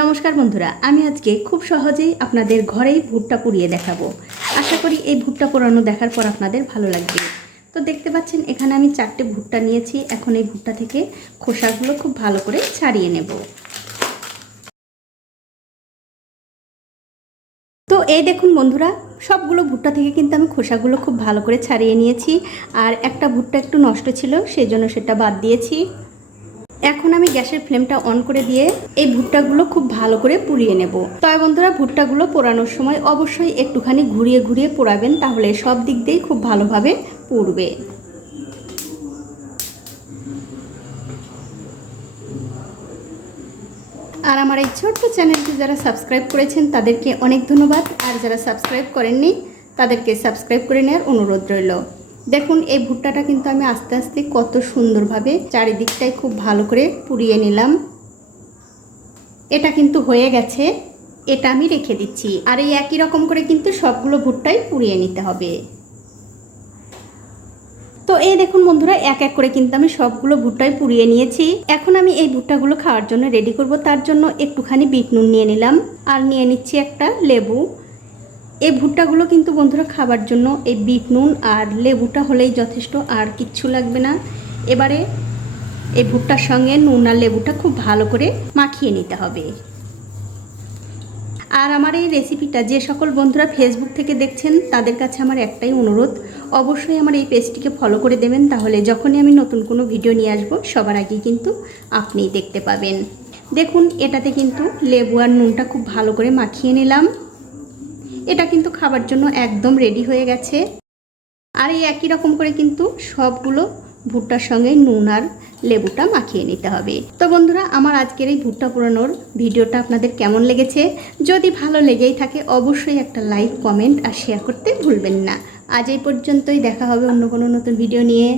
নমস্কার বন্ধুরা, আমি আজকে খুব সহজেই আপনাদের ঘরেই ভুট্টা পুড়িয়ে দেখাবো। আশা করি এই ভুট্টা পোড়ানো দেখার পর আপনাদের ভালো লাগবে। তো দেখতে পাচ্ছেন এখানে আমি 4টে ভুট্টা নিয়েছি। এখন এই ভুট্টা থেকে খোসাগুলো খুব ভালো করে ছাড়িয়ে নেব। তো এই দেখুন বন্ধুরা, সবগুলো ভুট্টা থেকে কিন্তু আমি খোসাগুলো খুব ভালো করে ছাড়িয়ে নিয়েছি। আর একটা ভুট্টা একটু নষ্ট ছিল, সেই জন্য সেটা বাদ দিয়েছি। এখন আমি গ্যাসের ফ্লেমটা অন করে দিয়ে এই ভুট্টাগুলো খুব ভালো করে পুড়িয়ে নেব। তবে বন্ধুরা, ভুট্টাগুলো পোড়ানোর সময় অবশ্যই একটুখানি ঘুরিয়ে ঘুরিয়ে পোড়াবেন, তাহলে সব দিক দিয়েই খুব ভালোভাবে পুড়বে। আর আমার এই ছোট্ট চ্যানেলটি যারা সাবস্ক্রাইব করেছেন তাদেরকে অনেক ধন্যবাদ, আর যারা সাবস্ক্রাইব করেননি তাদেরকে সাবস্ক্রাইব করে নেওয়ার অনুরোধ রইল। দেখুন এই ভুট্টাটা কিন্তু আমি আস্তে আস্তে কত সুন্দরভাবে চারিদিকটাই খুব ভালো করে পুড়িয়ে নিলাম। এটা কিন্তু হয়ে গেছে, এটা আমি রেখে দিচ্ছি। আর এই একই রকম করে কিন্তু সবগুলো ভুট্টাই পুড়িয়ে নিতে হবে। তো এই দেখুন বন্ধুরা, এক এক করে কিন্তু আমি সবগুলো ভুট্টাই পুড়িয়ে নিয়েছি। এখন আমি এই ভুট্টাগুলো খাওয়ার জন্য রেডি করব। তার জন্য একটুখানি বিট নুন নিয়ে নিলাম, আর নিয়ে নিচ্ছি একটা লেবু। এই ভুট্টাগুলো কিন্তু বন্ধুরা খাবার জন্য এই বিট নুন আর লেবুটা হলেই যথেষ্ট, আর কিচ্ছু লাগবে না। এবারে এই ভুট্টার সঙ্গে নুন আর লেবুটা খুব ভালো করে মাখিয়ে নিতে হবে। আর আমার এই রেসিপিটা যে সকল বন্ধুরা ফেসবুক থেকে দেখছেন তাদের কাছে আমার একটাই অনুরোধ, অবশ্যই আমার এই পেজটিকে ফলো করে দেবেন, তাহলে যখনই আমি নতুন কোনো ভিডিও নিয়ে আসব সবার আগেই কিন্তু আপনিই দেখতে পাবেন। দেখুন এটাতে কিন্তু লেবু আর নুনটা খুব ভালো করে মাখিয়ে নিলাম। এটা কিন্তু খাবার জন্য একদম রেডি হয়ে গেছে। আর এই একই রকম করে কিন্তু সবগুলো ভুট্টার সঙ্গে নুন আর লেবুটা মাখিয়ে নিতে হবে। তো বন্ধুরা, আমার আজকের এই ভুট্টা পোড়ানোর ভিডিওটা আপনাদের কেমন লেগেছে? যদি ভালো লেগেই থাকে অবশ্যই একটা লাইক, কমেন্ট আর শেয়ার করতে ভুলবেন না। আজ এই পর্যন্তই, দেখা হবে অন্য কোনো নতুন ভিডিও নিয়ে।